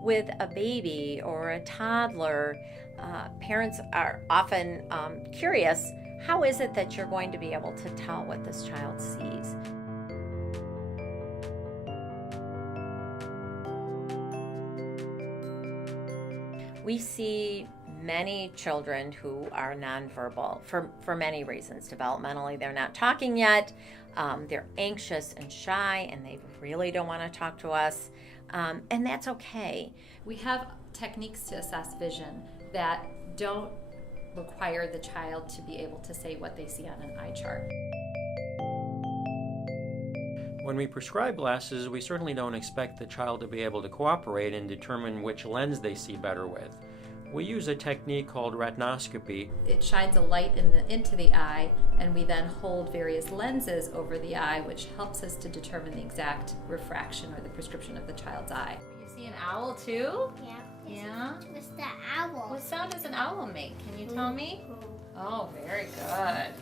With a baby or a toddler, parents are often curious, how is it that you're going to be able to tell what this child sees? We see many children who are nonverbal for many reasons. Developmentally, they're not talking yet. They're anxious and shy, and they really don't want to talk to us. And that's okay. We have techniques to assess vision that don't require the child to be able to say what they see on an eye chart. When we prescribe glasses, we certainly don't expect the child to be able to cooperate and determine which lens they see better with. We use a technique called retinoscopy. It shines a light into the eye, and we then hold various lenses over the eye, which helps us to determine the exact refraction or the prescription of the child's eye. You see an owl too? Yeah. Yeah? What's the owl? What sound does an owl make? Can you tell me? Oh, very good.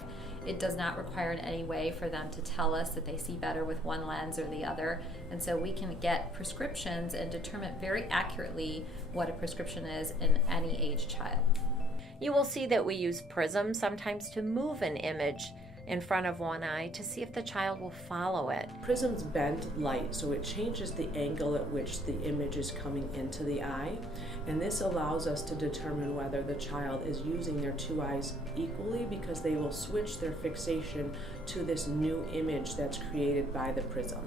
It does not require in any way for them to tell us that they see better with one lens or the other. And so we can get prescriptions and determine very accurately what a prescription is in any age child. You will see that we use prisms sometimes to move an image in front of one eye to see if the child will follow it. Prisms bend light, so it changes the angle at which the image is coming into the eye, and this allows us to determine whether the child is using their two eyes equally, because they will switch their fixation to this new image that's created by the prism.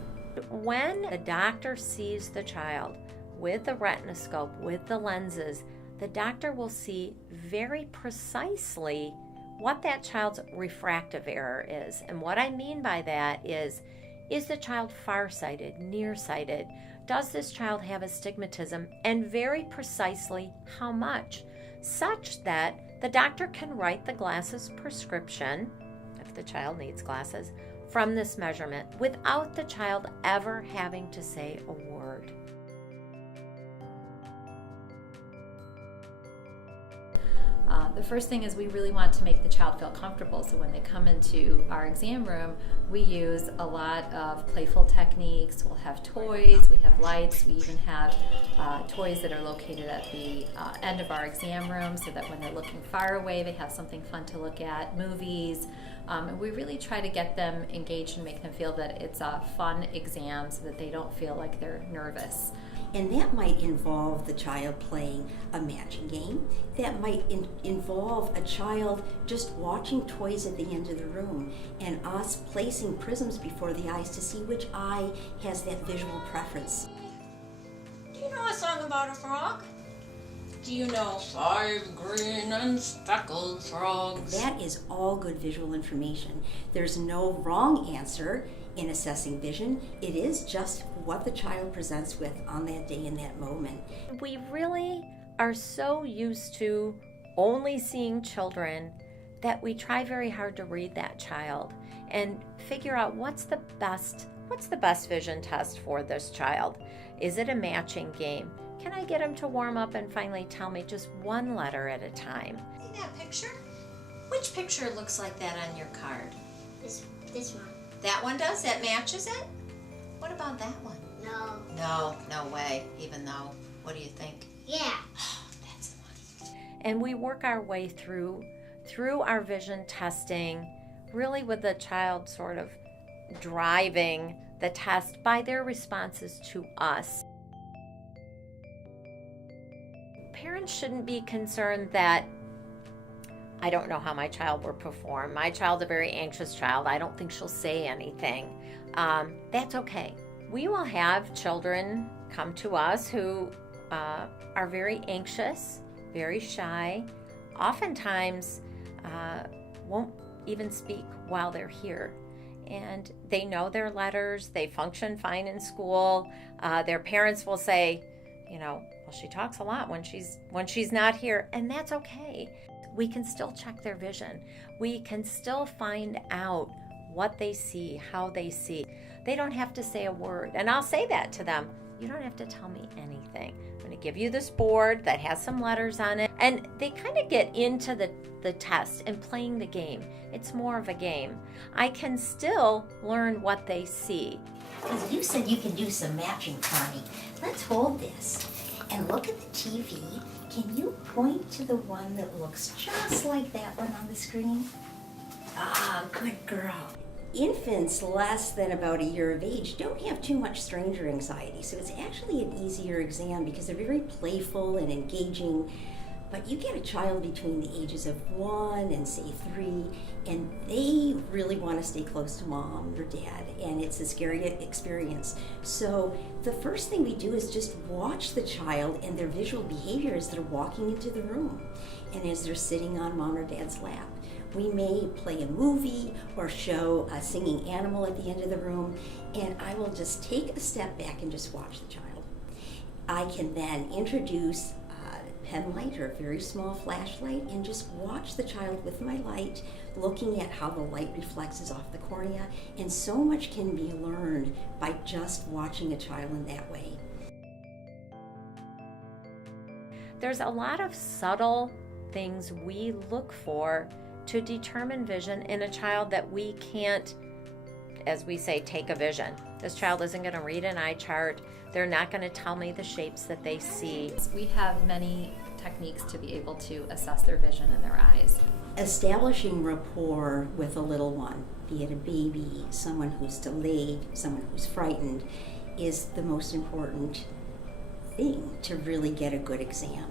When the doctor sees the child with the retinoscope, with the lenses, the doctor will see very precisely what that child's refractive error is. And what I mean by that is the child farsighted, nearsighted? Does this child have astigmatism? And very precisely how much? Such that the doctor can write the glasses prescription, if the child needs glasses, from this measurement without the child ever having to say a word. The first thing is we really want to make the child feel comfortable. So when they come into our exam room, we use a lot of playful techniques. We'll have toys, we have lights, we even have toys that are located at the end of our exam room so that when they're looking far away, they have something fun to look at, movies. And we really try to get them engaged and make them feel that it's a fun exam so that they don't feel like they're nervous. And that might involve the child playing a matching game. That might involve a child just watching toys at the end of the room and us placing prisms before the eyes to see which eye has that visual preference. Do you know a song about a frog? Do you know 5 green and speckled frogs? That is all good visual information. There's no wrong answer in assessing vision. It is just what the child presents with on that day in that moment. We really are so used to only seeing children that we try very hard to read that child and figure out what's the best vision test for this child. Is it a matching game? Can I get him to warm up and finally tell me just one letter at a time? See that picture? Which picture looks like that on your card? This one. That one does? That matches it? What about that one? No. No way. Even though, what do you think? Yeah. That's the one. And we work our way through our vision testing, really with the child sort of driving the test by their responses to us. Parents shouldn't be concerned that I don't know how my child will perform. My child's a very anxious child. I don't think she'll say anything. That's okay. We will have children come to us who are very anxious, very shy, oftentimes won't even speak while they're here. And they know their letters, they function fine in school. Their parents will say, well, she talks a lot when she's not here, and that's okay. We can still check their vision. We can still find out what they see, how they see. They don't have to say a word. And I'll say that to them. You don't have to tell me anything. I'm going to give you this board that has some letters on it. And they kind of get into the test and playing the game. It's more of a game. I can still learn what they see. Because you said you can do some matching, Connie. Let's hold this. And look at the TV. Can you point to the one that looks just like that one on the screen? Ah, good girl. Infants less than about a year of age don't have too much stranger anxiety, so it's actually an easier exam because they're very playful and engaging. But you get a child between the ages of 1 and say 3, and they really want to stay close to mom or dad, and it's a scary experience. So the first thing we do is just watch the child and their visual behavior as they're walking into the room and as they're sitting on mom or dad's lap. We may play a movie or show a singing animal at the end of the room, and I will just take a step back and just watch the child. I can then introduce pen light or a very small flashlight and just watch the child with my light, looking at how the light reflects off the cornea, and so much can be learned by just watching a child in that way. There's a lot of subtle things we look for to determine vision in a child that we can't, as we say, take a vision. This child isn't going to read an eye chart. They're not going to tell me the shapes that they see. We have many techniques to be able to assess their vision in their eyes. Establishing rapport with a little one, be it a baby, someone who's delayed, someone who's frightened, is the most important thing to really get a good exam.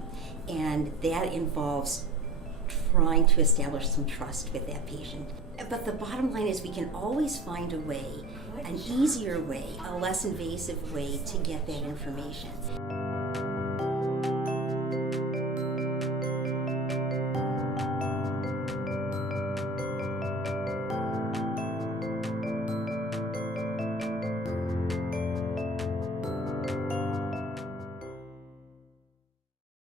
And that involves trying to establish some trust with that patient. But the bottom line is we can always find a way, an easier way, a less invasive way to get that information.